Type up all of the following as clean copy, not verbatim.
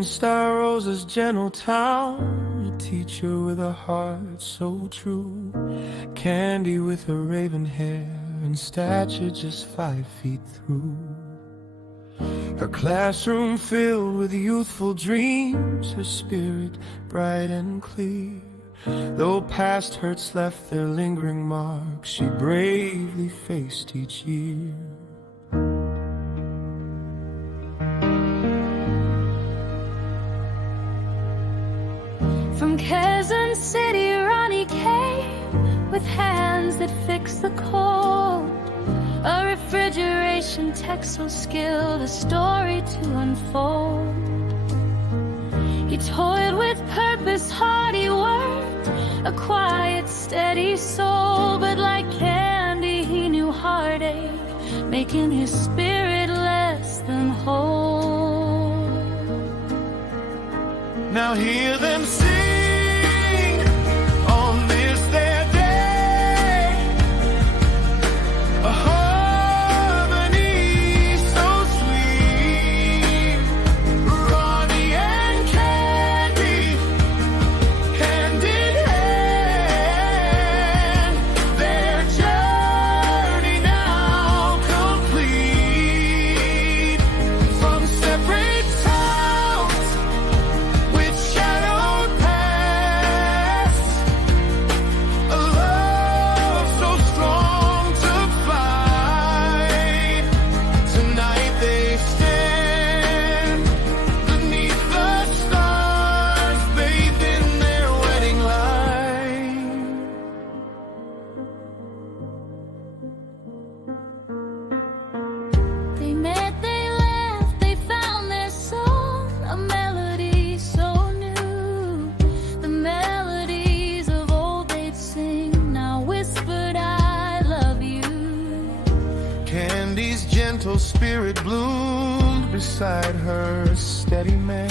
in Star Rosa's gentle town, a teacher with a heart so true. Candy with her raven hair and stature just 5 feet through. Her classroom filled with youthful dreams, her spirit bright and clear. Though past hurts left their lingering marks, she bravely faced each year. From Quezon City, Ronnie came with hands that fixed the cold. A refrigeration tech so skilled, a story to unfold. He toiled with purpose, hard he worked, a quiet, steady soul. But like candy, he knew heartache, making his spirit less than whole. Now hear them sing on this their day, a harmony so sweet. Ronnie and Candy, hand in hand, their journey now complete. From separate towns with shadowed paths, a love so strong took flight. Tonight they stand beneath the stars, bathed in their wedding light. They met, they laughed, they found their song, a melody so new. The melodies of old they'd sing, now whispered, I love you. Candy's gentle spirit bloomed beside her steady man,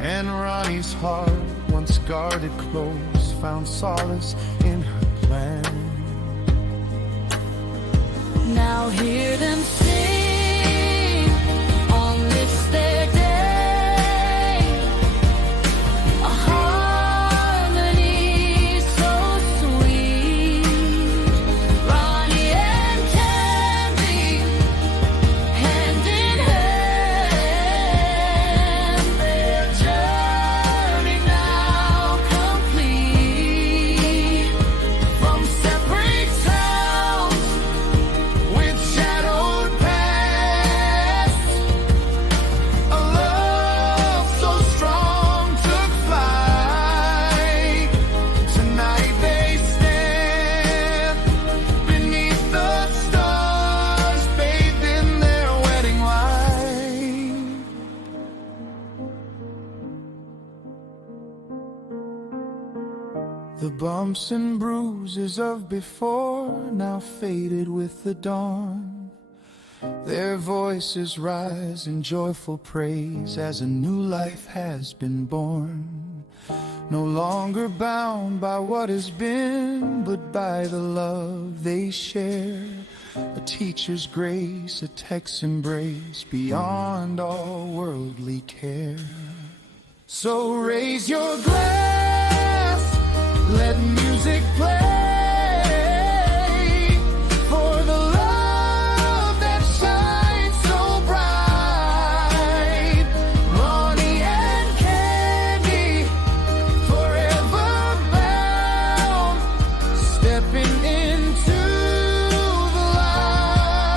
and Ronnie's heart, once guarded close, found solace in her plan. Now hear them sing on this their day, a harmony so sweet. Ronnie and Candy, hand in hand, their journey now complete. From separate towns with shadowed paths, a love so strong took flight. Tonight they stand beneath the stars, bathed in their wedding light. The bumps and bruises of before now faded with the dawn. Their voices rise in joyful praise as a new life has been born. No longer bound by what has been, but by the love they share. A teacher's grace, a tech's embrace, beyond all worldly care. So raise your glass, let music play, for the love that shines so bright. Ronnie and Candy, forever bound, stepping into the light.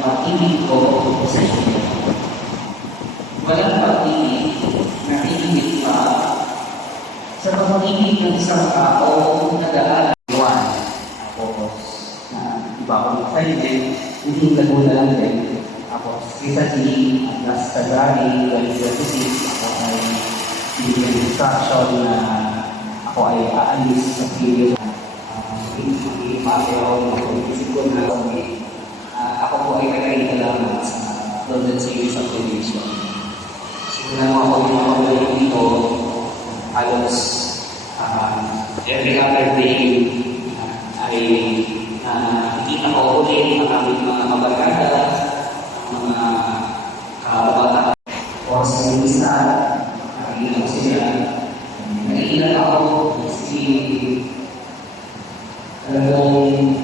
pag-ibig ko sa inyo. Walang pag-ibig na iinit pa sa pag-ibig ng isang tao na nag-aaral. Tapos, iba akong assignment, hindi laguna lang din. Tapos, recently, last February 2026, ako ay bigyan instruction na ako ay aalis sa period. Hindi ako mag-isip ko na ako po ay kakain lang sa London Series of Television. Siguro mo ako yung mga dito, halos every other day ay nakikita ko ulit ang aming mga kabarkada, mga kababata o sa isa, nakikita ko sila. Nakikita ako kasi talagang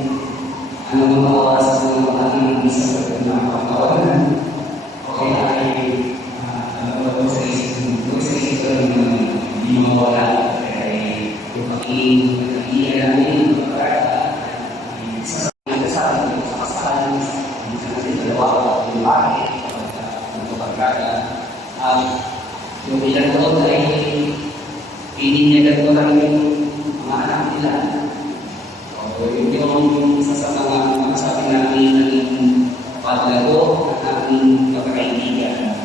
mga oras ng mga ating isa na pagkawalan o kaya ay sa isip ko hindi mawala kaya yung pag-iiyan namin sa kasalan minsan natin dalawa yung bahay ng pagkakada yung ilan ko ay pininyagan ko lang yung mga anak nila. Yung isa sa mga sabi namin naging paglago ng ating pagkakaibigan.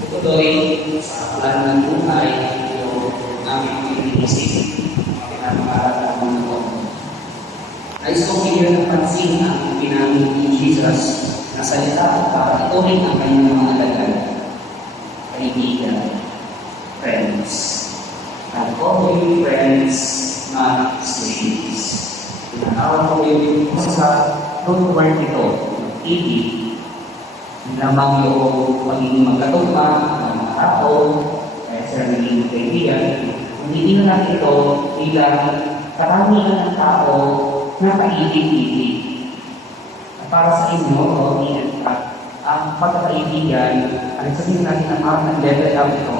Ito doon sa plan ng buhay yung aming inisip pinapangarap ng ako. Ay so bigyan ng pansin ang pinamit ni Jesus na salita para ito rin ang kanyang mga alagad, kaibigan, friends. And all your friends, not slaves. Pinanawa ko yung sa root word ito, ibig, lamang yung magiging magkatugma ng mga tao, kaya sila naging kaibigan, hindi na natin ito bilang karamihan ng tao na kaibig-ibig. Para sa inyo, ang pagkakaibigan, ang sabihin natin ang parang level up ito,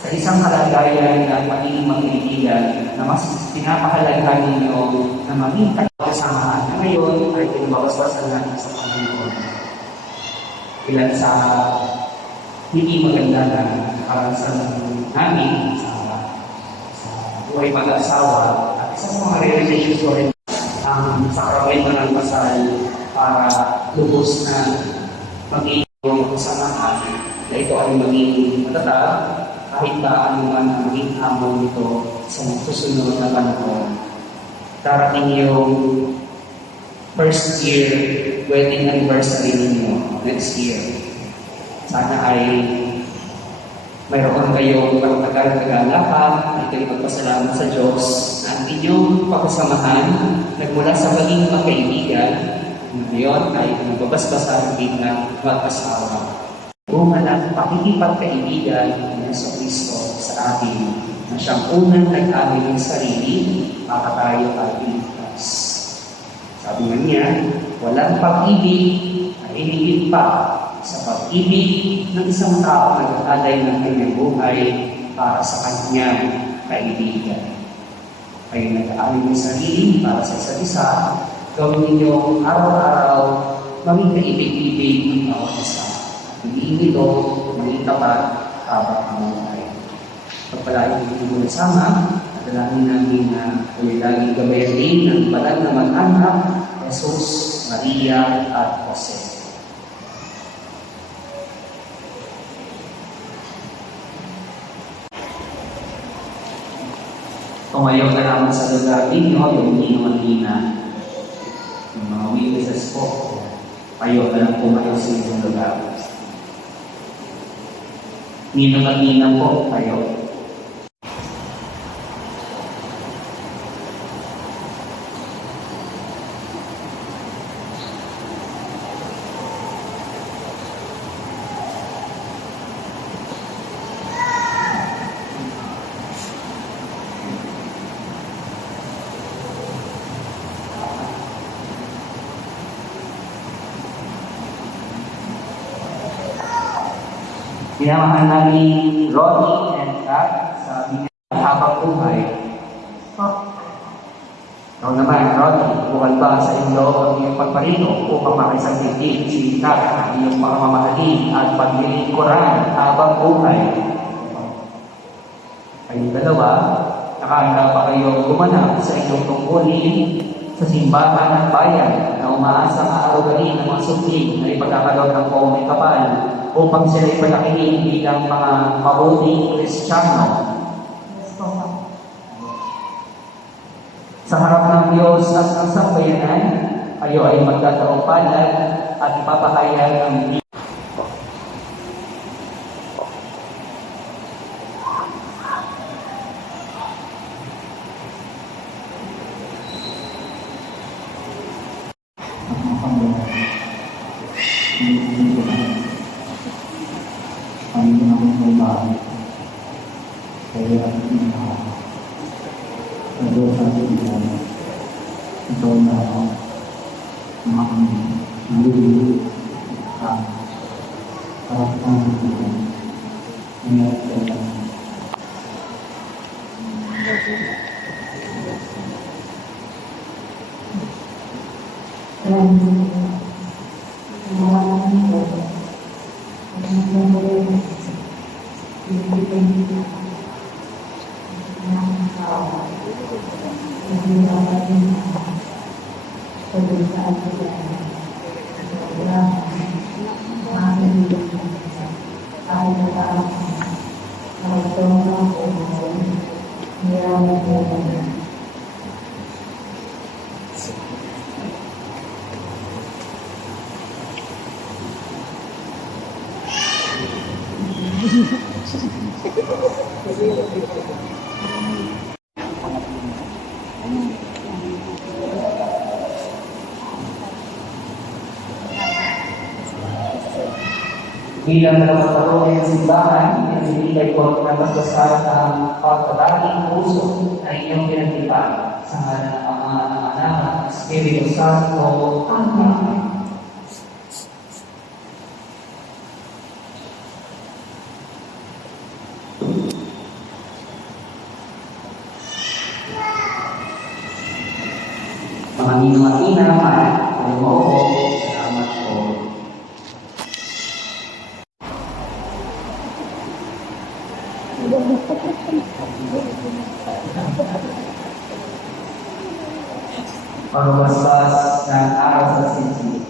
sa isang kalagayan ng magiging magkaibigan na mas pinapahalagahan ninyo na maging kasamahan na ngayon ay pinababasbasan natin sa Panginoon. Ilan sa hindi maganda na karanasan namin sa buhay pag-asawa at isa sa mga realizations ko rin ang sakramento ng kasal para lubos na maging kasamahan na ito ay maging matatag kahit ba ano man ang maging hamon nito sa susunod na panahon. Darating yung first year wedding anniversary ninyo next year. Sana ay mayroon kayong magtagal kagalakan at kayo magpasalamat sa Diyos na ang inyong pagkasamahan nagmula sa maging magkaibigan ngayon ay nagbabasbasan bilang mag-asawa. Bunga ng pakikipagkaibigan ng sa Kristo sa atin na siyang unang nag-amin ng sarili para tayo ay iligtas. Sabi nga niya, walang pag-ibig ay inigit pa sa pag-ibig ng isang tao na nag-alay ng kanyang buhay para sa kanyang kaibigan. Kayo nag-amin ng sarili para sa isa't isa, gawin ninyong araw-araw maging kaibig-ibig ng bawat isa. Hindi ito, maging tapat, habang mamuhay. Pagpalain ito muna sama, at dalangin namin na kayo laging gabayarin ng banal na mag-anak, Jesus, Maria, at Jose. Tumayo na naman sa lugar ninyo, yung hinong-hina. Yung mga witnesses po, payo na lang pumayo sa inyong lugar. Ninong at ninang po, kayo. Pinamahan namin Ronnie and Kat sa habang buhay. Ikaw naman, Ronnie. Bukal ba sa inyo ang iyong pagparito upang makisagpitin si Kat ang iyong pamamahalin at paglilingkuran habang buhay? Kayong dalawa, nakahanda pa kayong gumanap sa inyong tungkulin sa simbahan ng bayan na umaasa ang araw-gali ng mga supling na ipagkakaloon ng Paumay Kapal upang sila ipalakihin bilang mga mabuting Kristiyano. Sa harap ng Diyos at ng sambayanan, kayo ay magkakaroon palad at ipapahayag ang bilang nagpapatuloy ng simbahan, pinibigay ko ang nagpasasal ng pagkadating puso na inyong pinagtipan sa ngalan ng Ama, ng Anak, ng Espiritu Santo. Amen. Mga ninong naman, ay mo ko, salamat po. Pagwaswas ng araw sa sisi,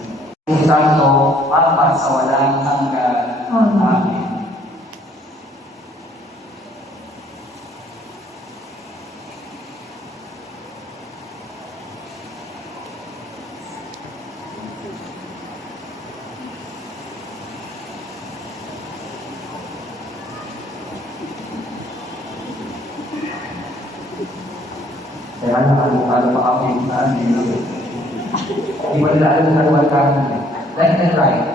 ang Santo, Papa sa walang hanggan. Amen. Kaya nakalimutan pa kami sa amin. Di ba nila alam na luwal kami? Left and right.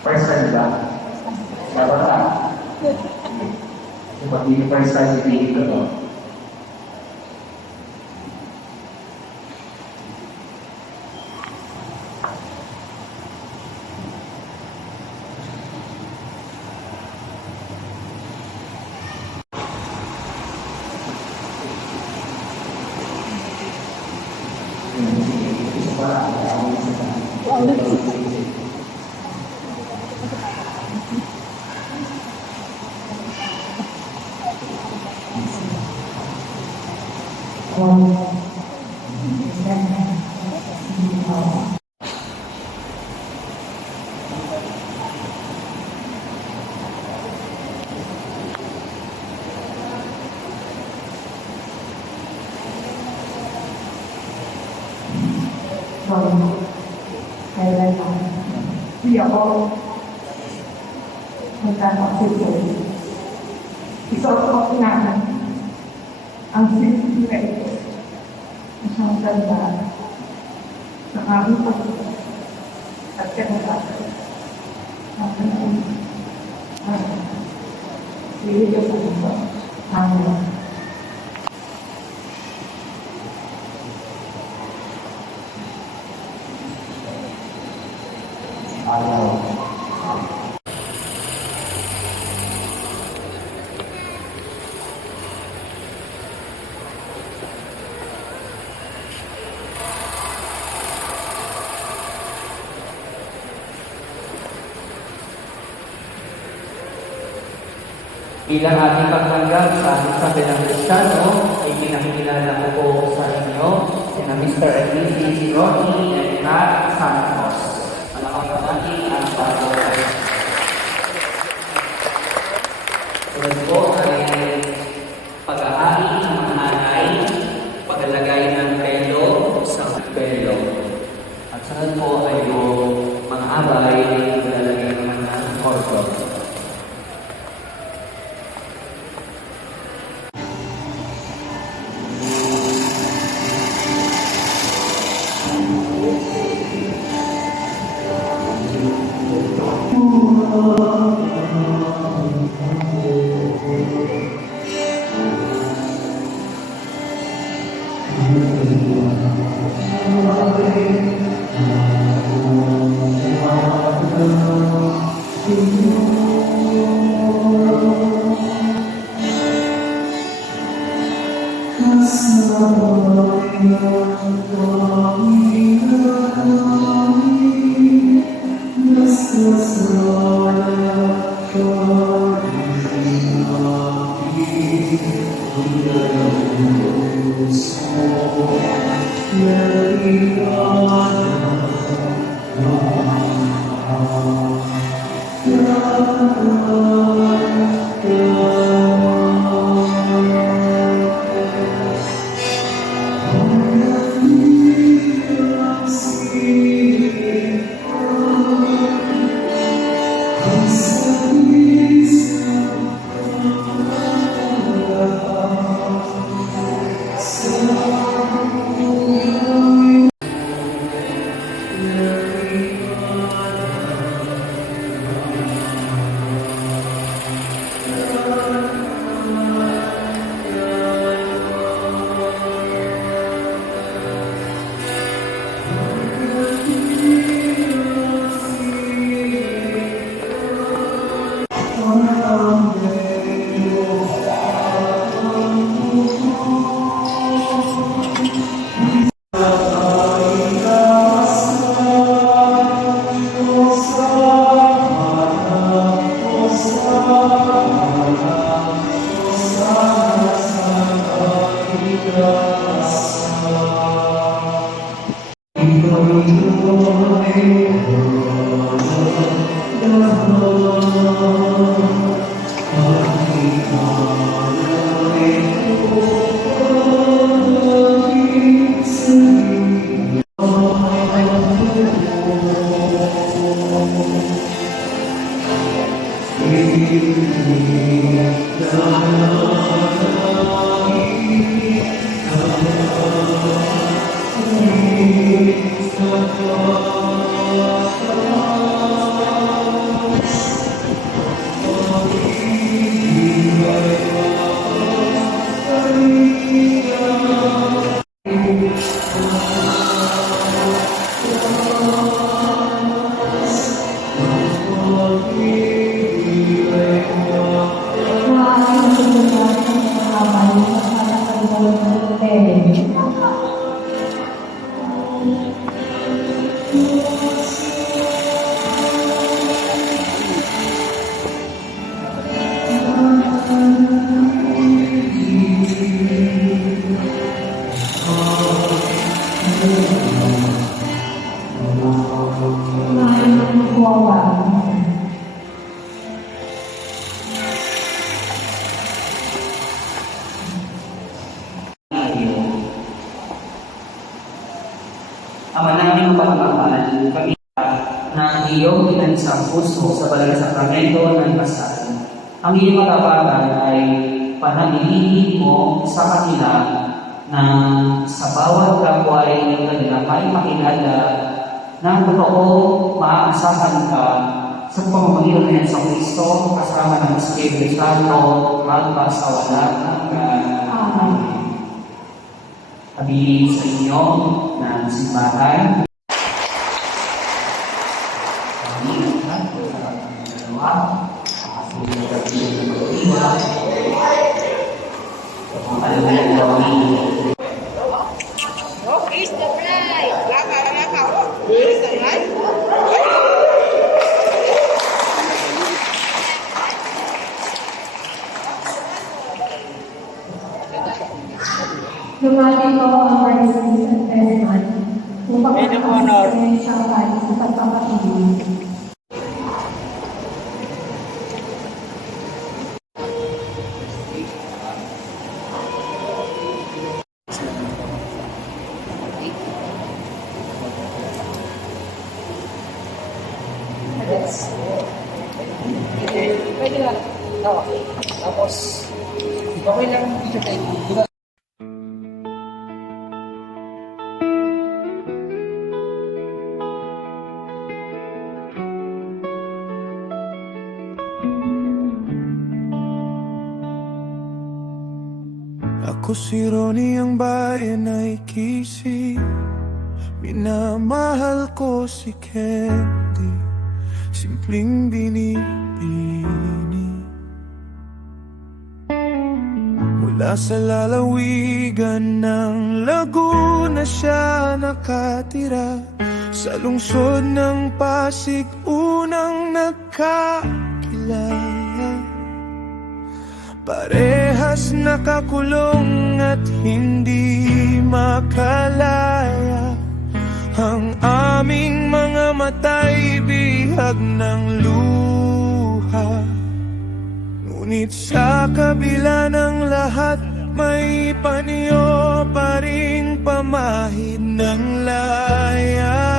First time ba? Bago na. Diba di first time si David ito? Hindi ako magkakasipon. Isuot ko namin ang sipon na ito. Isang ganda sa aming pagkakas at kanagatas. Sige ko sa ito. Amen. Bilang ating pagtanggap sa isang bilang Kristiyano, ay pinakikilala ko po sa inyo sina Mr. and Mrs. Ronnie and Kat Santos. Malakang po natin ang pastor. Sunod po ay pag-aari ng mga nanay, paglalagay ng pelo sa pelo. At sunod po ay yung mga abay, paglalagay naman ng cordon. Ama namin pagmamahal, kami na iyong inanisang puso sa banal na sakramento ng kasal. Ang iyong kataparan ay pananilihin mo sa kanila na sa bawat kapwa ay kanila may makilala na totoo maaasahan ka sa pamamagitan ng sa Kristo kasama ng Espiritu Santo magpasawala hanggang Amen. Sabihin sa inyo ng simbahan. Amin. Is the bride. Is the bride. Lumati ko ang Maris at Esman upang makapagpapalay sa pagpapakibig. Pwede lang. Okay. Tapos, okay lang dito tayo. Ako si Ronnie, ang bayan ay kisig. Minamahal ko si Candy, simpleng binibini. Mula sa lalawigan ng Laguna siya nakatira. Sa lungsod ng Pasig unang nagkakilala. Parehas nakakulong at hindi makalaya. Ang aming mga mata'y bihag ng luha. Ngunit sa kabila ng lahat, may panyo pa ring pamahid ng laya.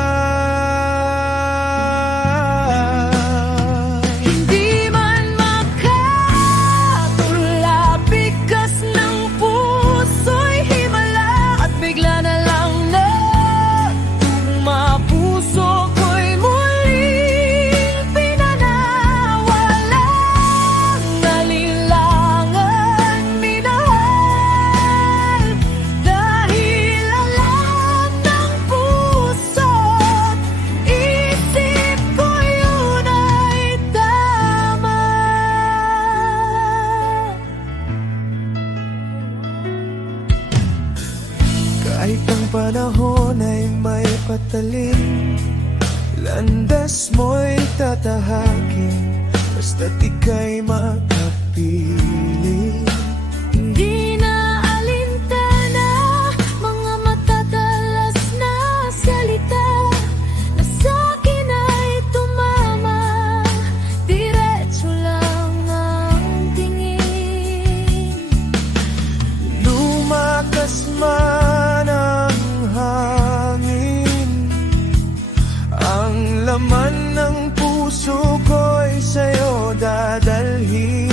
Kahit ang panahon ay may patalim, landas mo'y tatahakin, basta't ika'y makapiling. Hindi na alintana, mga matatalas na salita, na sa'kin ay tumama, diretso lang ang tingin. Lumakas man ang hangin, ang laman ng puso ko'y sa'yo dadalhin.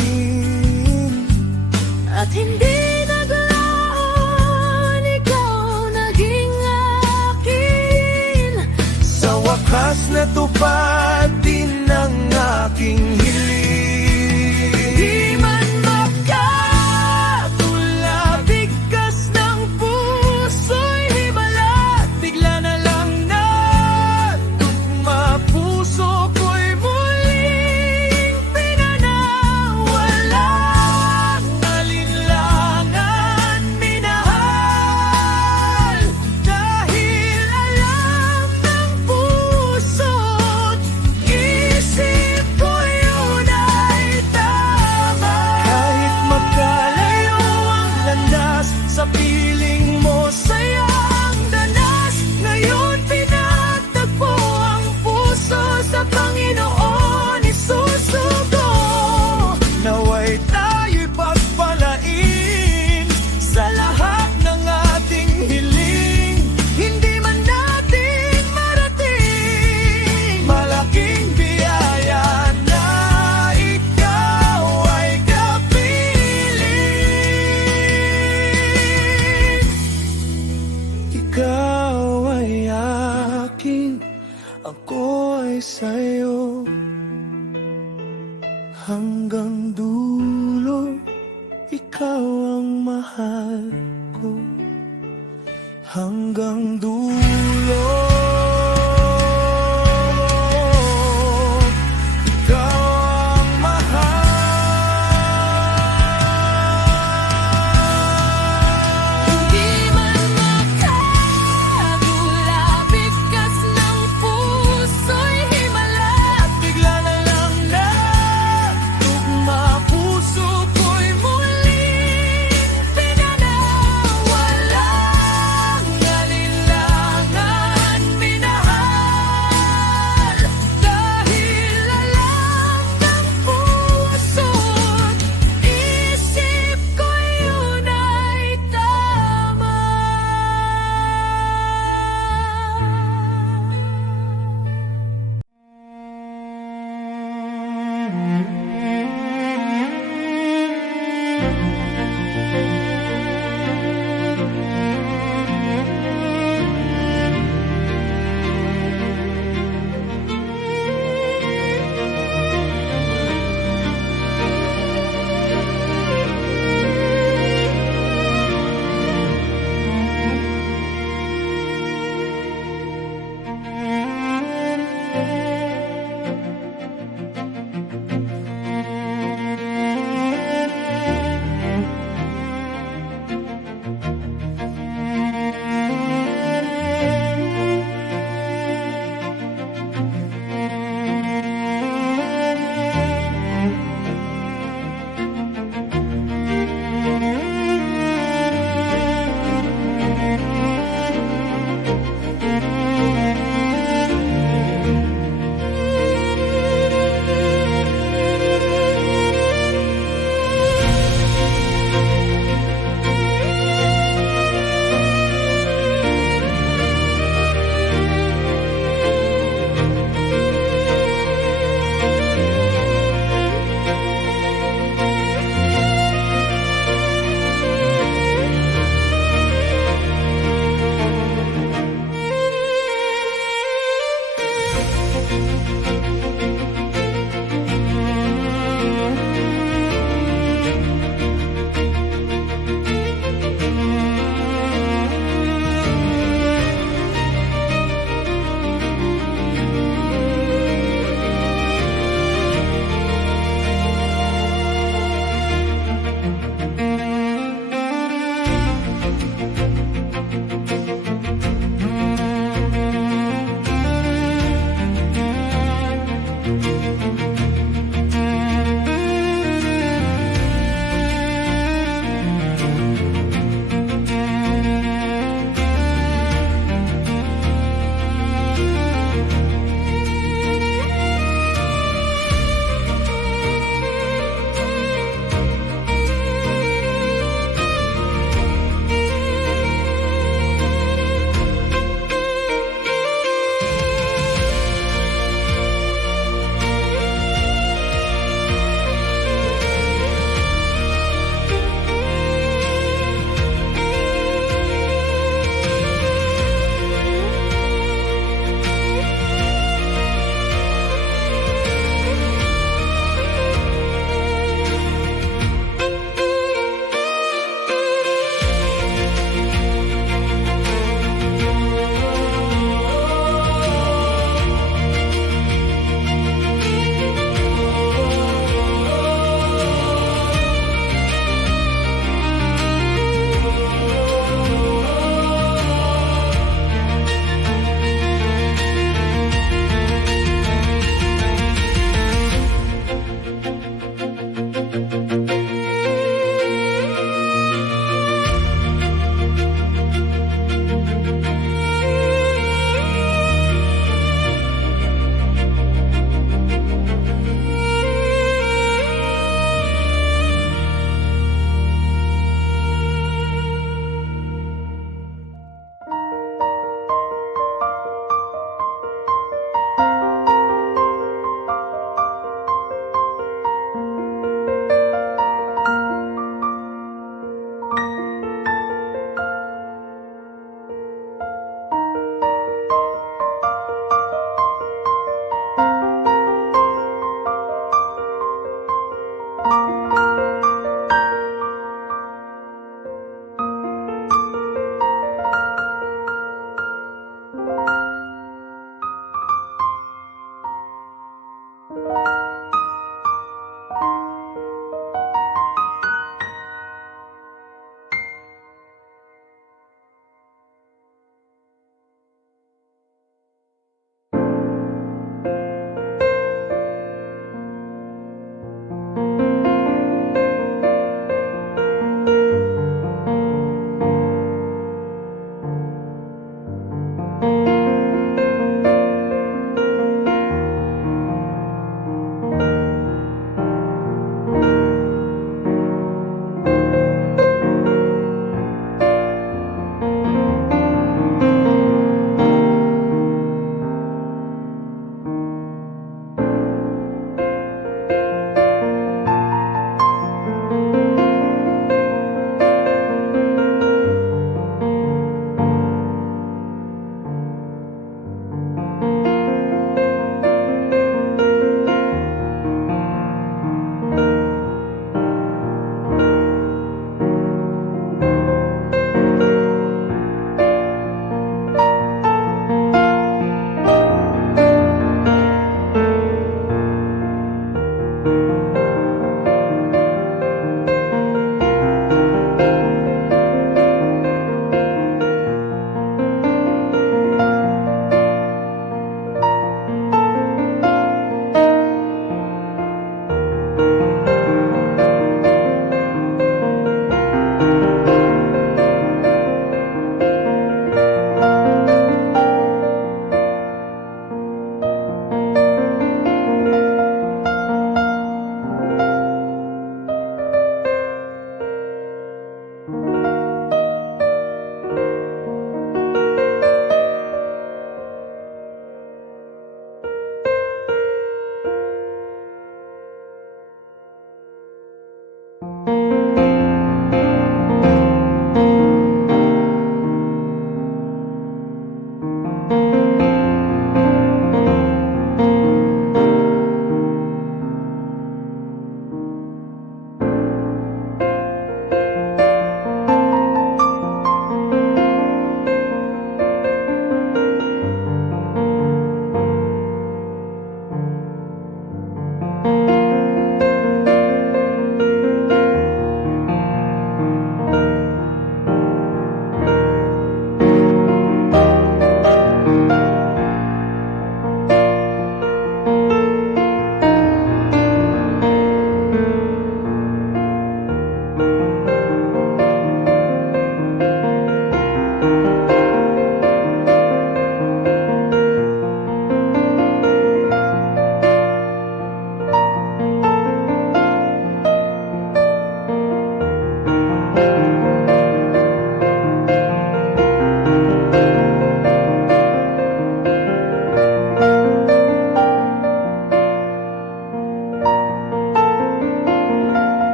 At hindi naglaon, ikaw naging akin. Sa wakas natupad din ang aking hiling. Di man makatula, bigkas ng puso'y himala, Bigla na lang natugma, puso ko'y muling pinanawala. Alinlangan minahal, dahil alam ng puso't isip ko yun ay tama. Kahit magkalayo ang landas, sa piling mo sayang danas. Ngayon pinagtagpo ang puso sa Panginoon isusugo. Naway tayo'y pagpalain sa lahat ng ating hiling. Hindi man natin marating, malaking biyaya na ikaw ay kapiling. Ikaw ay akin, ako ay sa'yo. Hanggang dulo, ikaw ang mahal ko. Hanggang dulo, ikaw ang mahal. Di man makatula, bigkas ng puso'y himala, Bigla na lang natugma, puso ko'y muling pinanawala.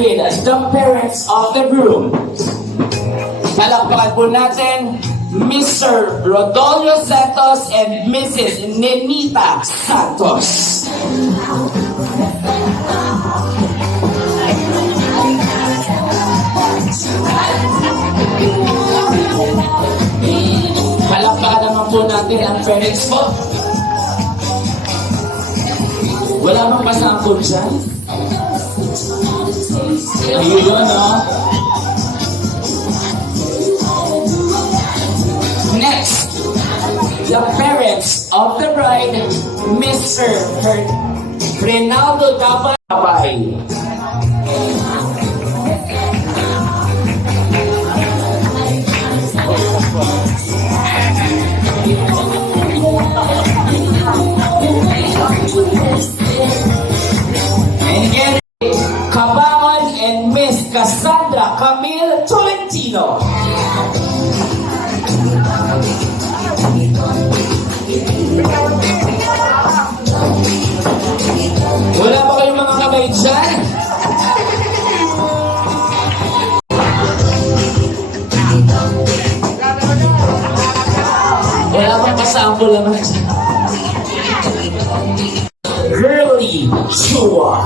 with the parents of the groom. Palakpakan po natin Mr. Rodolfo Santos and Mrs. Nenita Santos. Palakpakan naman po natin ang parents po. Wala bang pasampol dyan? Ayun yun, no? Next, the parents of the bride, Mr. Renaldo Dabay. And again, Cabangon and Miss Cassandra Camille Tolentino. Wala ba kayong mga kamay dyan? Wala bang pasample naman dyan? Girly Chua.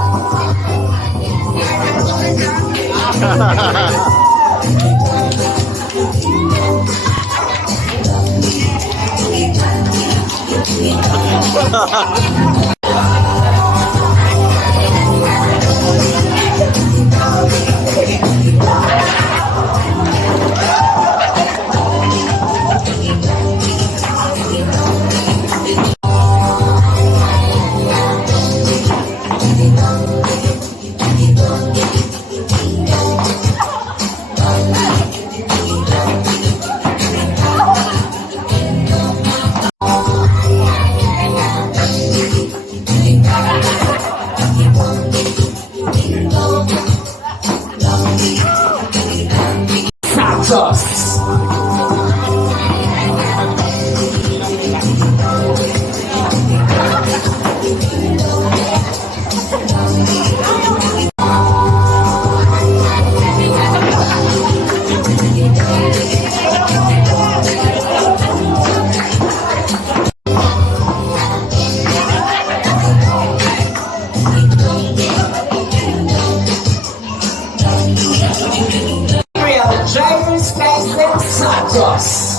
Santos. Driver's license Santos.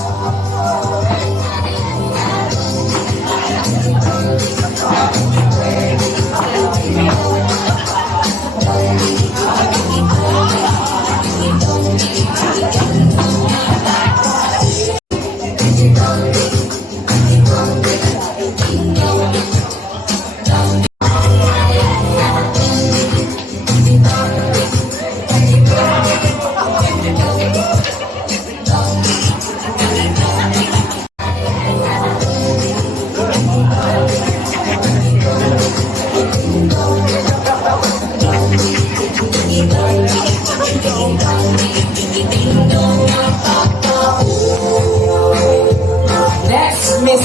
Next, Miss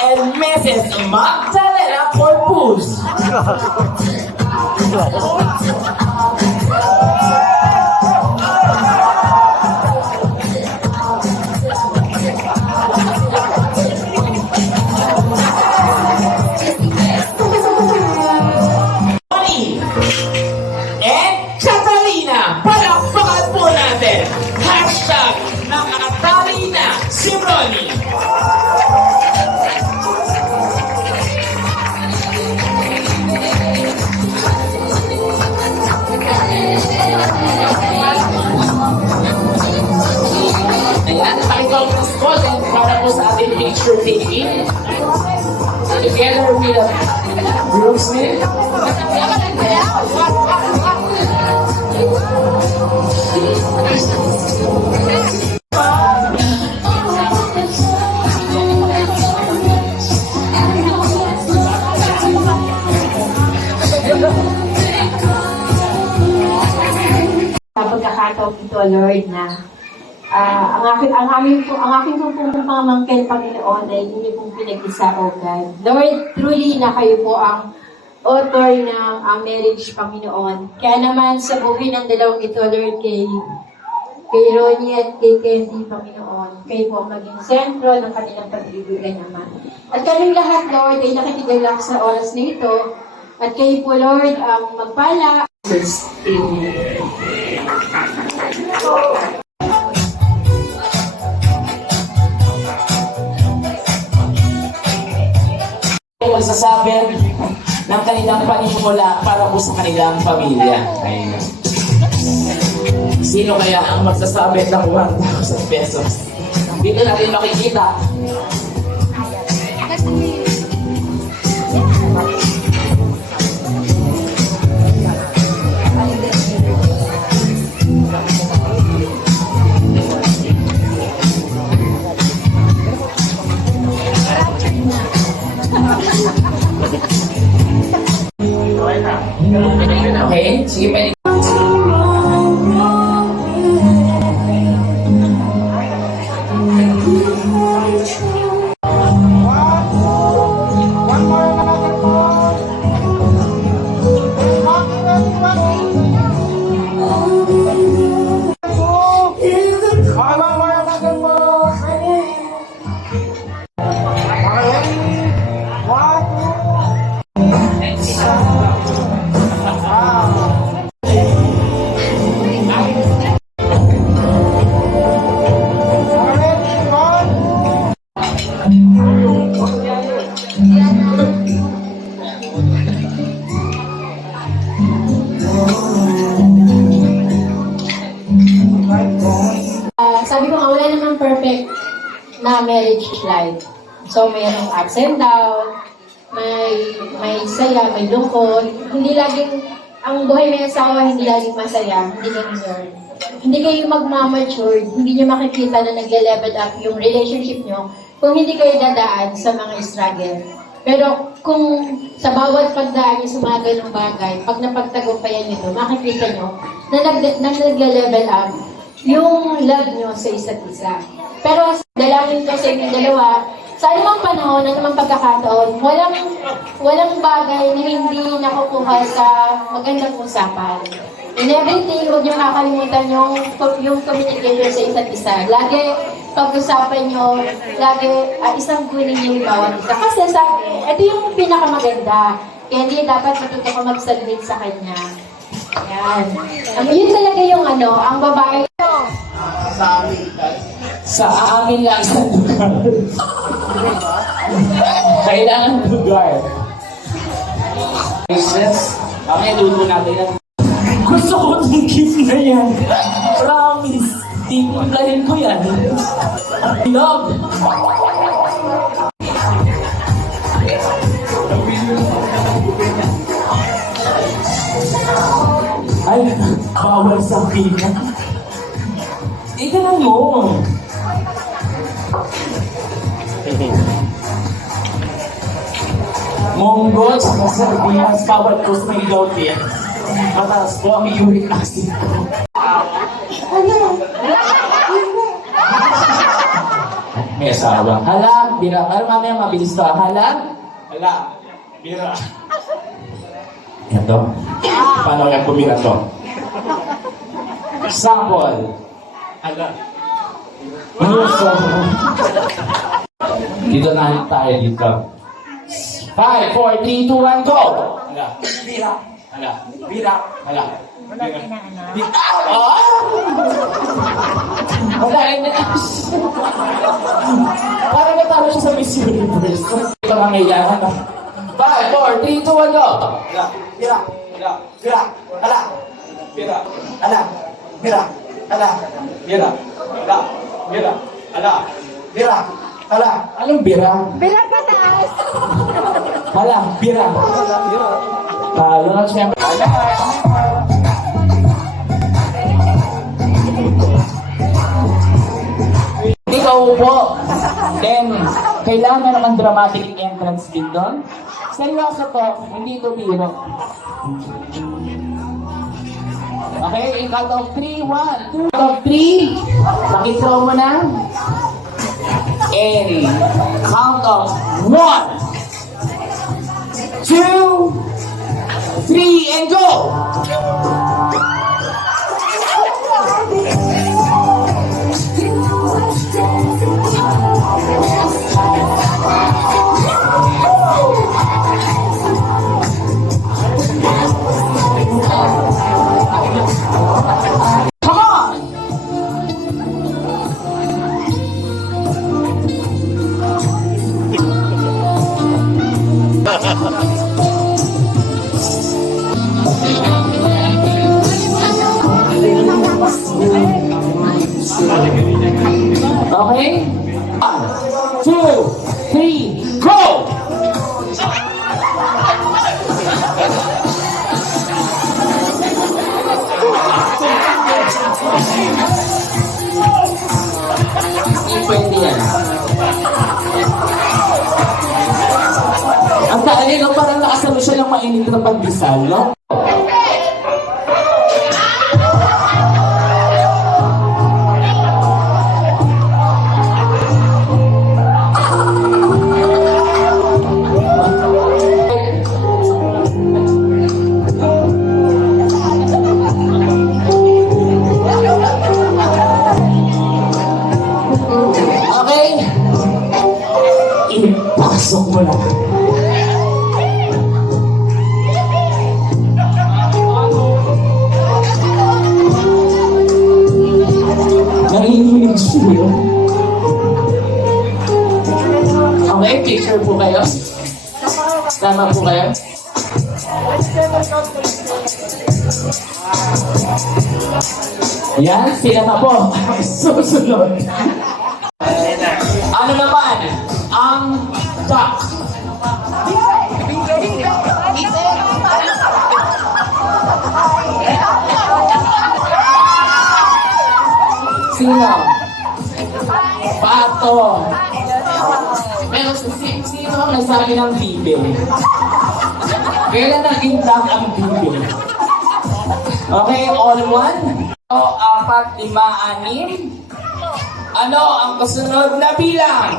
and Mrs. Magdalena Corpus. Bonnie and Catalina. Palakpakan po natin. Hashtag Catalina si Ronnie. Ayan, pakikaw ng Scotland para po sa ating picture taking. Together with the groomsmen. Sa pagkakataon ito, Lord, na ang aking pong pamangkin, Panginoon, ay inyo pong pinag-isa, O God. Lord, truly na kayo po ang author ng marriage, Panginoon. Kaya naman sa buhay ng dalawang ito, Lord, kay Ronnie at kay Candy, Panginoon, kayo po ang maging sentro ng kanilang pag-ibigay naman. At kaming lahat, Lord, ay nakikigalak sa oras na ito. At kayo po, Lord, ang magpala. Magsasabi ng kanilang panimula para po sa kanilang pamilya. Ayun. Sino kaya ang magsasabi ng 1,000 pesos? Dito natin makikita. Okay, sige pa. Sabi ko nga, wala namang perfect na marriage life. So, mayroong ups and down, may saya, may lungkot. Hindi laging, ang buhay may asawa, hindi laging masaya, hindi ganun. Hindi kayo magmamature, hindi nyo makikita na nagle-level up yung relationship nyo kung hindi kayo dadaan sa mga struggle. Pero kung sa bawat pagdaan nyo sa mga ganung bagay, pag napagtagumpayan nyo ito, makikita nyo na nagle-level up yung love nyo sa isa't isa. Pero dalangin ko sa inyong dalawa, sa anumang panahon, anumang pagkakataon, walang bagay na hindi nakukuha sa magandang usapan. In everything, huwag nyo kakalimutan yung communication sa isa't isa. Lagi pag-usapan nyo, lagi isang kunin nyo yung bawat isa. Kasi ito yung pinakamaganda. Kaya hindi dapat matuto ka mag-submit sa kanya. Yan. Yun talaga yung ang babae. Sa amin lang sa lugar. Kailangan lugar. Business. Kami luto natin yan. Gusto ko itong gift na yan. Promise. Timplahin ko yan. Love. Ay, bawal sa akin. Ikaw mo. Monggo, sa sardinas, bawal ko sa may gabi. Mataas po ang uric acid ko. May asawa. Hala, bira. Pero mamaya mabilis to. Hala. Hala, bira. Ito. Paano nga pumira to? Sample. Hala. Dito na tayo dito. 5, 4, 3, 2, 1, go! Hala. Bira. Hala. Bira. Hala. Wala na. Parang natalo siya sa Miss Universe. Ito lang ngayon. 5, 4, 3, 2, 1, go! Hala. Bira. Hala. Bira. Hala. Bira. Hala. Bira. Hala. Bira. Hala. Bira. Hala. Bira. Hala. Anong bira? Bira pataas! Hala. Bira. Talo na siyempre. Ikaw po. Then, kailangan naman dramatic entrance din doon. Seryoso to, hindi to biro. Okay, in count of 3, 1, 2. Count of 3. Pakithrow mo na. In count of 1, 2, 3, and go! Come on! Okay? 1, 2, 3, go! Pwede yan. Ang taali, no? Parang nakasalo siya ng mainit na pandesal, no? Okay? Ipasok mo na. Nanginginig siya. Okay, picture po kayo. Tama po kayo. Yan, sila na po. Susunod. Ano naman ang duck? Sino? Pato. Pero sino ang nagsabi ng bibil? Kailan naging duck ang bibil? Okay, all one? O, 4, 5, 6. Ano ang kasunod na bilang?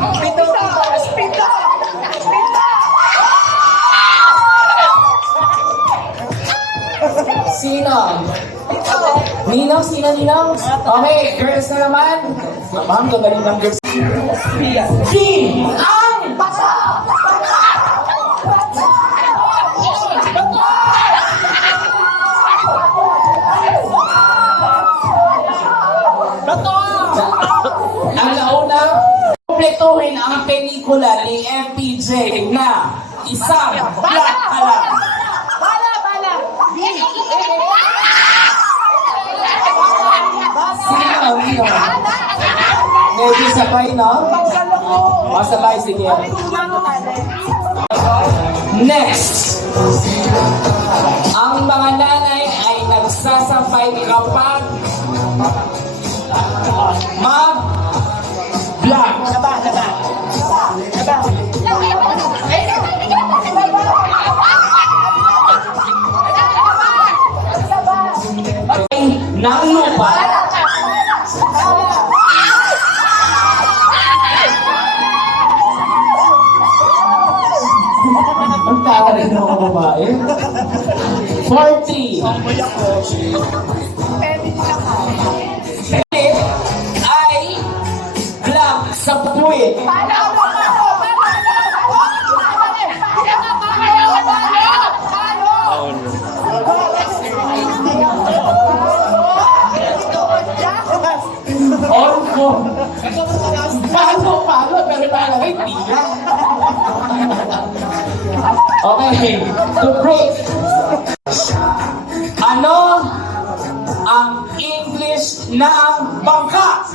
Sino? Ninong? Sino Ninong? Okay, girls na naman. Ma'am, gagaling ng girls. B! Ang basa! Ang nauna, kumpletuhin ang pelikula ni MPJ na isang black alam. Sino? Medyo sabay, no? Masabay, sige. Next. Ang mga nanay ay nagsasampay kapag mag-black. Nang lupa. Ang tawa rin ng mga babae. 40. Ay black sa puwit. Orko. Palo, pero parang hindi. Okay, to break. Ano ang English ng bangka?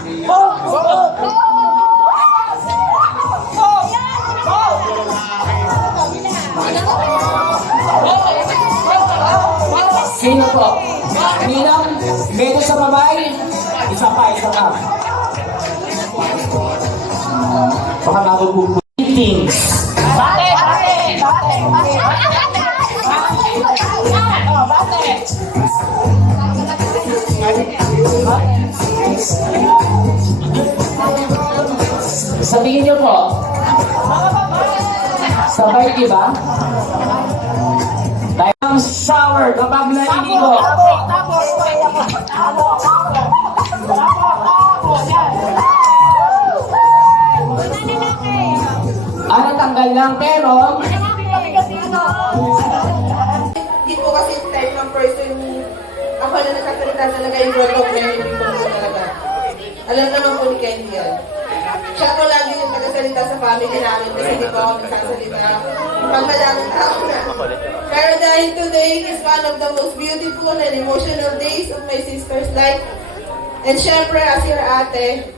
Sino po? Ninang, medyo sa babay. Isa pa. Baka nabubuhay. Things. Bate. Oh, bakit? Sabihin niyo po. Sabay, di ba? Ang shower kapag naliligo. Tanggal lang pero Hindi po kasi type ng person ako na nagsasalita talaga yung word of Mary people po talaga. Alam naman po ni Candy yan. Siya po lagi yung nagsasalita sa family namin kasi hindi po ako nagsasalita. Pag madaming tao na. Pero dahil today is one of the most beautiful and emotional days of my sister's life. And syempre as your ate,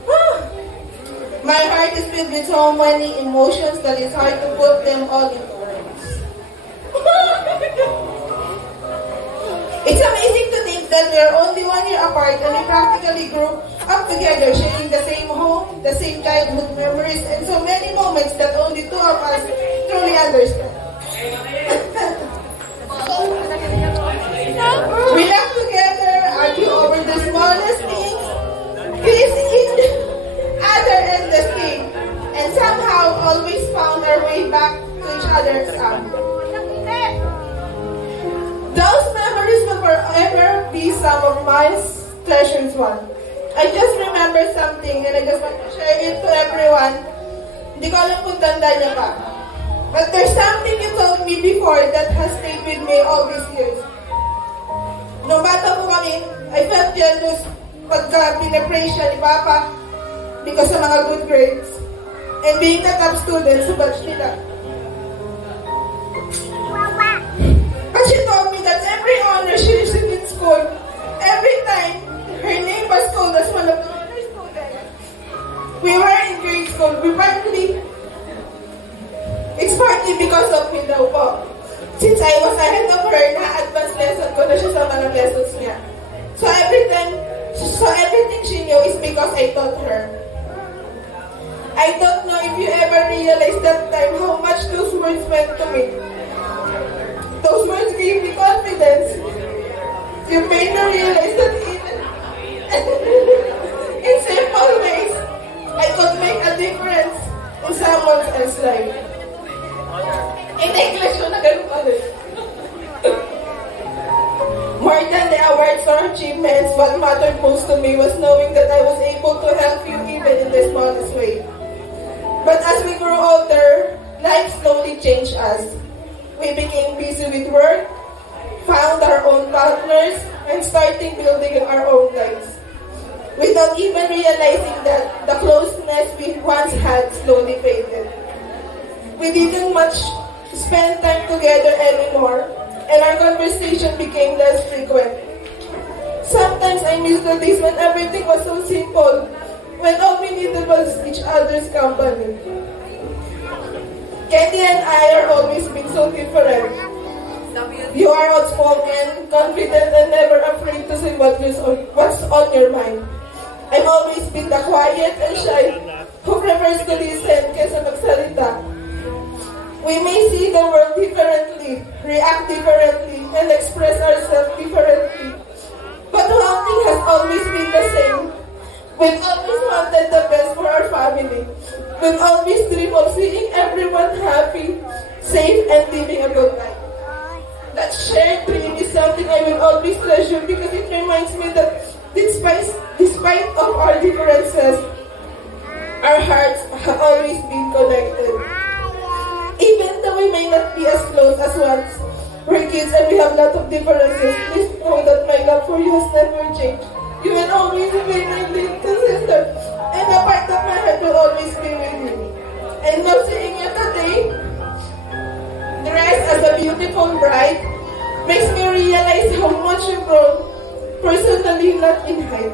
my heart is filled with so many emotions that it's hard to put them all into words. It's amazing to think that we're only 1 year apart and we practically grew up together, sharing the same home, the same childhood memories, and so many moments that only two of us truly understand. We laugh together, argue over the smallest things, kiss each other endlessly, and somehow always found our way back to each other's arms. Those memories will forever be some of my treasures one. I just remember something and I just want to share it to everyone. Hindi ko alam kung tanda niya pa. But there's something you told me before that has stayed with me all these years. Nung bata po kami, I felt jealous pagka pinapraise siya ni Papa because sa mga good grades and being the top student sa batch nila. But she told me that every honor she received in school, every time her name was called as one of the honor students. We were in grade school. It's partly because of me daw po. Since I was ahead of her, na-advance lesson ko na siya sa mga lessons niya. So everything she knew is because I taught her. I don't know if you ever realized that time how much those words meant to me. Those words gave me confidence. You made me realize that even in simple ways, I could make a difference in someone else's life. In English, na ganun pa rin. More than the awards or achievements, what mattered most to me was knowing that I was able to help you even in the smallest way. But as we grew older, life slowly changed us. We became busy with work, found our own partners, and started building our own lives. Without even realizing that the closeness we once had slowly faded. We didn't much spend time together anymore, and our conversation became less frequent. Sometimes I miss the days when everything was so simple, when all we needed was each other's company. Candy and I are always been so different. You are outspoken, confident, and never afraid to say what's on your mind. I've always been the quiet and shy who prefers to listen kaysa magsalita. We may see the world differently, react differently, and express ourselves differently. But one thing has always been the same. We've always wanted the best for our family. We've always dreamed of seeing everyone happy, safe, and living a good life. That shared dream is something I will always treasure because it reminds me that despite of our differences, our hearts have always been connected. Even though we may not be as close as once, we're kids and we have lots of differences, please know that my love for you has never changed. You will always be my little sister, and a part of my heart will always be with you. And now seeing you today, dressed as a beautiful bride, makes me realize how much you've grown, personally, not in height.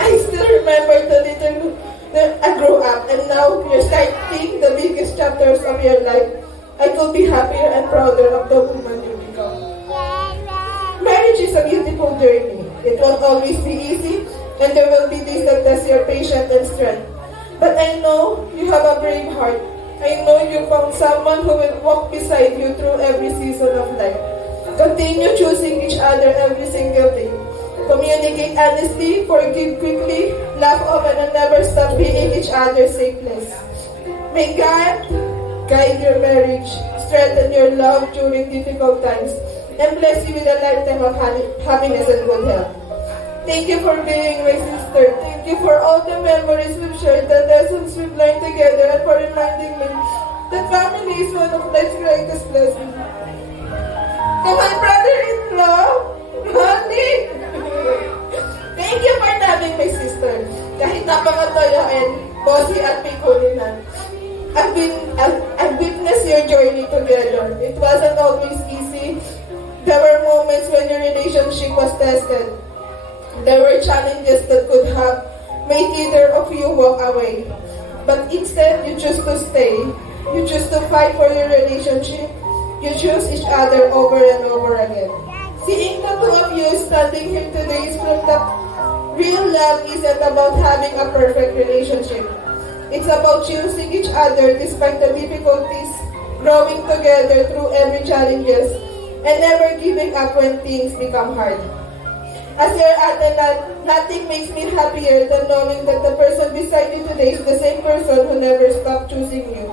I still remember the little that I grew up, and now you're starting the biggest chapters of your life. I could be happier and prouder of the woman you become. Marriage is a beautiful journey. It won't always be easy, and there will be days that test your patience and strength. But I know you have a brave heart. I know you found someone who will walk beside you through every season of life. Continue choosing each other every single day. Communicate honestly, forgive quickly, laugh often, and never stop being each other's safe place. May God guide your marriage, strengthen your love during difficult times, and bless you with a lifetime of happiness and good health. Thank you for being my sister. Thank you for all the memories we've shared, the lessons we've learned together, and for reminding me that family is one of life's greatest blessings. To my brother-in-law, Ronnie, thank you for loving my sister. Kahit napakatoyo and bossy at may kulinan. I've witnessed your journey together. It wasn't always easy. There were moments when your relationship was tested. There were challenges that could have made either of you walk away. But instead, you choose to stay. You choose to fight for your relationship. You choose each other over and over again. Seeing the two of you standing here today is proof that real love isn't about having a perfect relationship. It's about choosing each other despite the difficulties, growing together through every challenges, and never giving up when things become hard. As your ate, nothing makes me happier than knowing that the person beside you today is the same person who never stopped choosing you.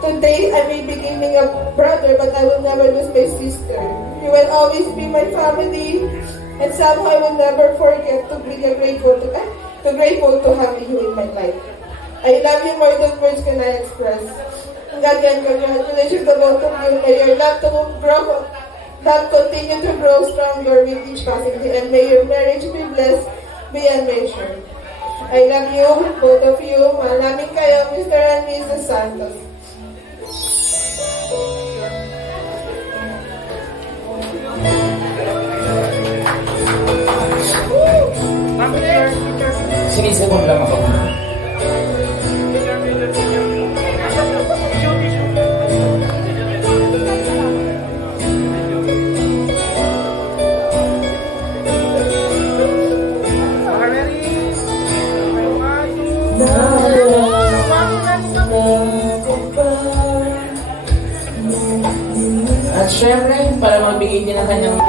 Today, I may be giving a brother, but I will never lose my sister. You will always be my family, and somehow I will never forget to be grateful to have you in my life. I love you more than words can I express. And again, congratulations to both of you. May your love continue to grow stronger with each passing day, and may your marriage be blessed beyond measure. I love you, both of you. Mahal namin kayo, Mr. and Mrs. Santos. Sinisipon lang ako. At syempre, para magbigay din ng kanyang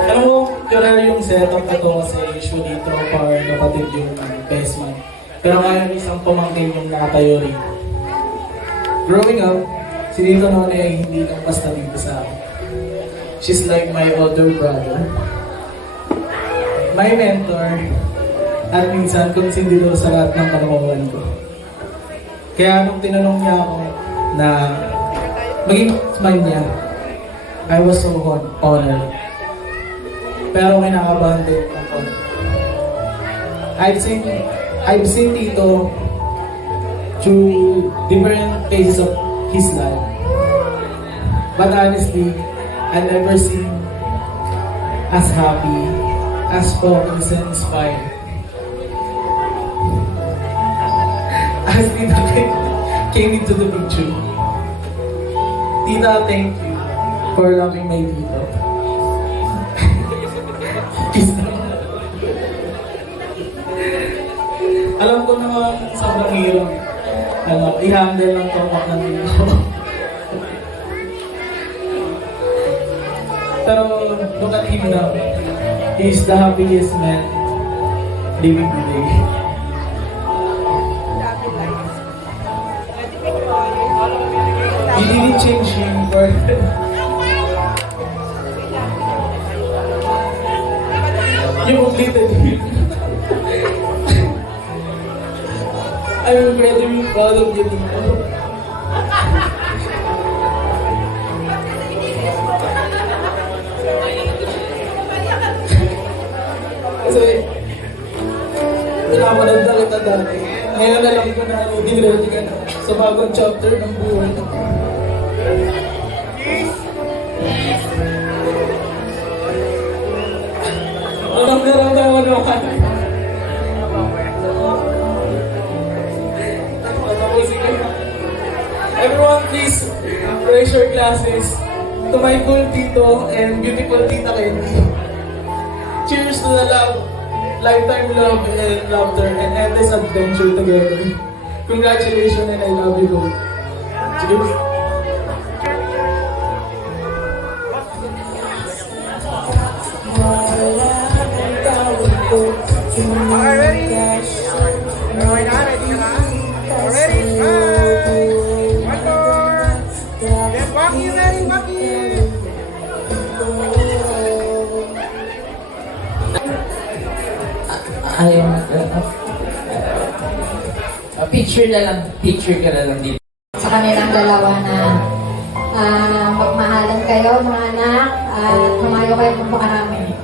Alam mo, kaya yung setup na to kasi usually tropa or kapatid yung best man. Pero ngayon isang pamangkin yung nakatayo rin. Growing up, si Tito Noni ay hindi lang basta dito sa akin. She's like my older brother. My mentor. At minsan, konsindidor sa lahat ng kanukuhan ko. Kaya nung tinanong niya ako na maging man niya, I was so honored. Pero kinakabahan din ako. I've seen Tito through different phases of his life. But honestly, I've never seen as happy, as focused and inspired as Tita came into the picture. Tita, thank you for loving my Tito. Alam ko naman sobrang hirap i-handle ng topak ng Tito. Pero look at him now. He's the happiest man living today. You didn't change him for you completed him. I'm incredibly proud of you, Tito. Kasi pinapanood na kita dati. Ngayon alam ko na hindi ready ka na sa bagong chapter ng buhay. Walang naramdaman naman. Everyone please raise your glasses to my cool Tito and beautiful Tita Candy. Cheers to the love, lifetime love and laughter and endless adventure together. Congratulations and I love you both. Sige. Ayaw na. Picture na lang. Picture ka na lang dito. Sa kanilang dalawa na magmahalan kayo mga anak at humayo kayo magpakarami.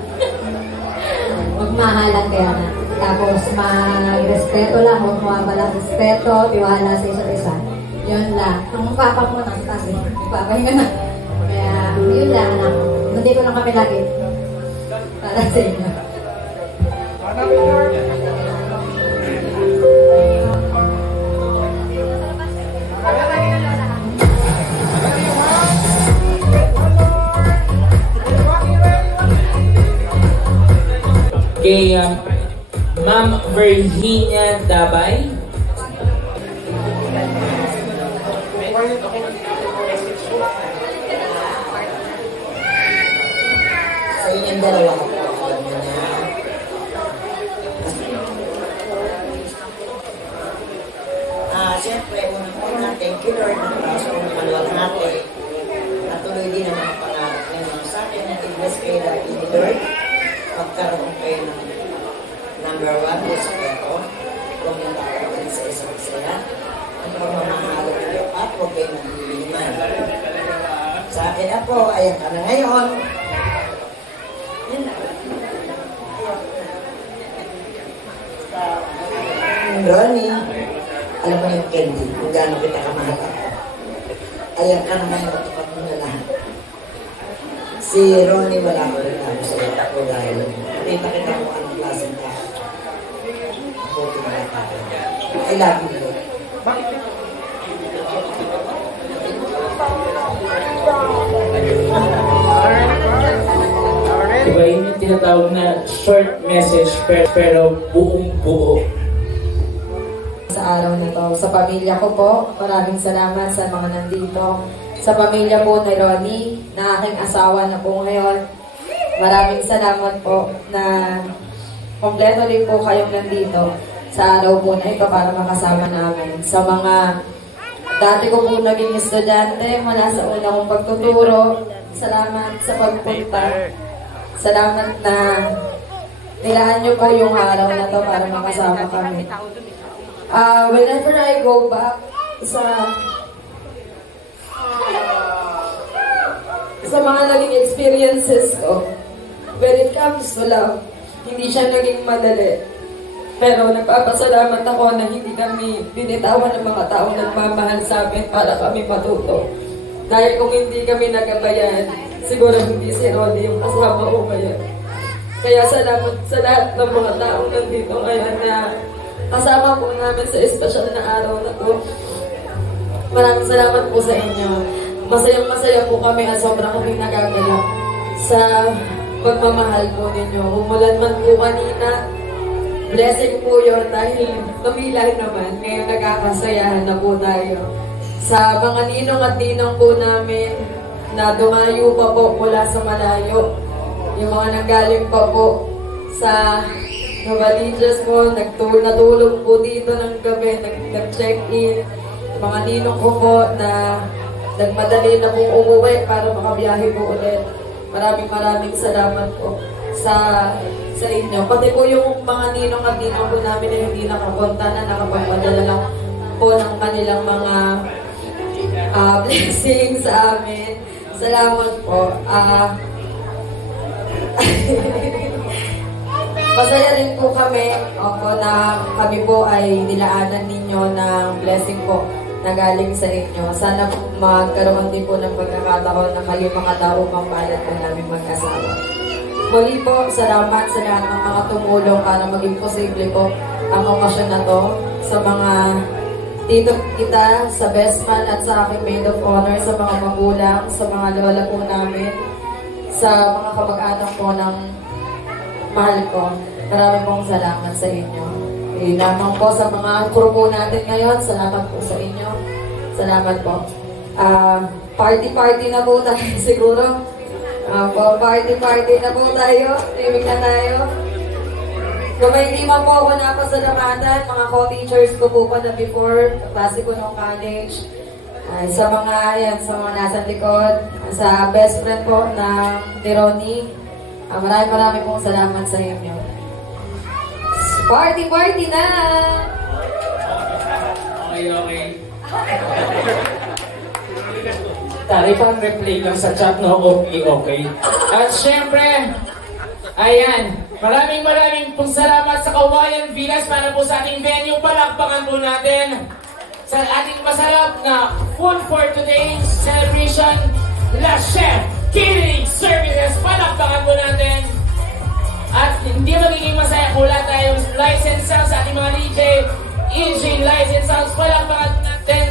Magmahalan kayo na. Tapos mag-respeto lang, huwag mawawala respeto, tiwala sa isa't isa. Yun lang. Ang papa mo nasa tabi. Papahinga na. Kaya yun lang anak. Nandito lang kami lagi. Para sa inyo. Kay Ma'am Virginia Dabay. Sa inyong dalawa ko po, alam mo na. Siyempre, unang-una, thank you Lord, na para sa unang maluwalhati. Natuloy din ang mga pangarap ninyo sa akin at i-bless kayo dahil ni Lord. Magkaroon kayo ng number 1, respeto. Huwag yung tapunin sa isa't isa. Ang pagmamahalo kayo at huwag kayo nagliliman. Sa akin ako, ayan ka na ngayon. Yun na. Ronnie, alam mo yung candy, kung gaano kita kamahal ako. Ayan ka na ngayon, tukat mo na lahat. Si Ronnie, wala ko rin ako sa ito ko dahil nakita kita kung anong klaseng tao. Buti na ako. I love you, Lord. Diba yun yung tinatawag na short message pero buong buo. Sa araw na to, sa pamilya ko po, maraming salamat sa mga nandito. Sa pamilya po ni Ronnie, na aking asawa na po ngayon, maraming salamat po na kompleto din po kayong nandito sa araw po na ito para makasama namin. Sa mga dati ko po naging estudyante mula sa una kong pagtuturo, salamat sa pagpunta. Salamat na nilaan niyo po yung araw na to para makasama kami. Whenever I go back sa mga naging experiences ko, when it comes to love, hindi siya naging madali. Pero nagpapasalamat ako na hindi kami binitawan ng mga taong nagmamahal sa amin para kami matuto. Dahil kung hindi kami nagabayan, siguro hindi si Ronnie yung kasama ko ngayon. Kaya salamat sa lahat ng mga taong nandito ngayon na kasama po namin sa espesyal na araw na to. Maraming salamat po sa inyo. Masayang-masaya po kami at sobrang kami nagagala sa pagmamahal po ninyo. Umulan man po kanina, blessing po yun dahil kamila naman. Ngayon nagkakasayahan na po tayo. Sa mga ninong at ninong po namin na dumayo pa po mula sa malayo, yung mga nanggaling pa po sa Novaliches po, natulog po dito ng gabi, nag-check-in. Mga ninong ko po na nagmadali na pong umuwi para makabiyahe po ulit. Maraming salamat po sa inyo. Pati po yung mga ninong at ninong po namin na hindi nakapunta na nakapagpadala lang po ng kanilang mga blessings sa amin. Salamat po. Masaya rin po kami na kami po ay nilaanan ninyo ng blessing po na galing sa inyo. Sana po magkaroon din po ng pagkakataon na kayo mga tao mampalat po namin mag-asawa. Muli po, salamat sa lahat ng mga tumulong para maging posible po ang okasyon na to. Sa mga tito kita, sa best man at sa aking maid of honor, sa mga magulang, sa mga lola po namin, sa mga kamag-anak po ng mahal ko. Maraming pong salamat sa inyo. Yun lamang po sa mga crew po natin ngayon. Salamat po sa inyo. Salamat po. Party-party na po tayo siguro. Party-party na po tayo. Timing na tayo. Kung may hindi man po ako napasalamatan, mga co-teachers ko po pa na before, klase ko nung college, sa mga nasa likod, sa best friend po na ni Ronnie, maraming pong salamat sa inyo. Party na! Okay. Tari pang replay lang sa chat, no? Okay. At syempre, ayan, maraming pong salamat sa Kawayan Villas para po sa ating venue. Palakpakan po natin sa ating masarap na food for today's celebration, La Chef Catering Services. Palakpakan po natin. At hindi magiging masaya kung wala tayong license sounds sa ating mga DJ, EJ license sounds. Palakpakan po natin.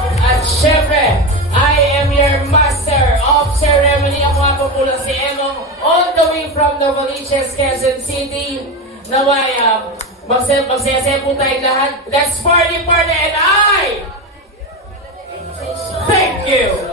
At syempre, I am your master of ceremony. Ako nga po po lang si Emong, all the way from Novaliches, Quezon City. Naway, magsaya-saya po tayong lahat. Let's party, and I thank you!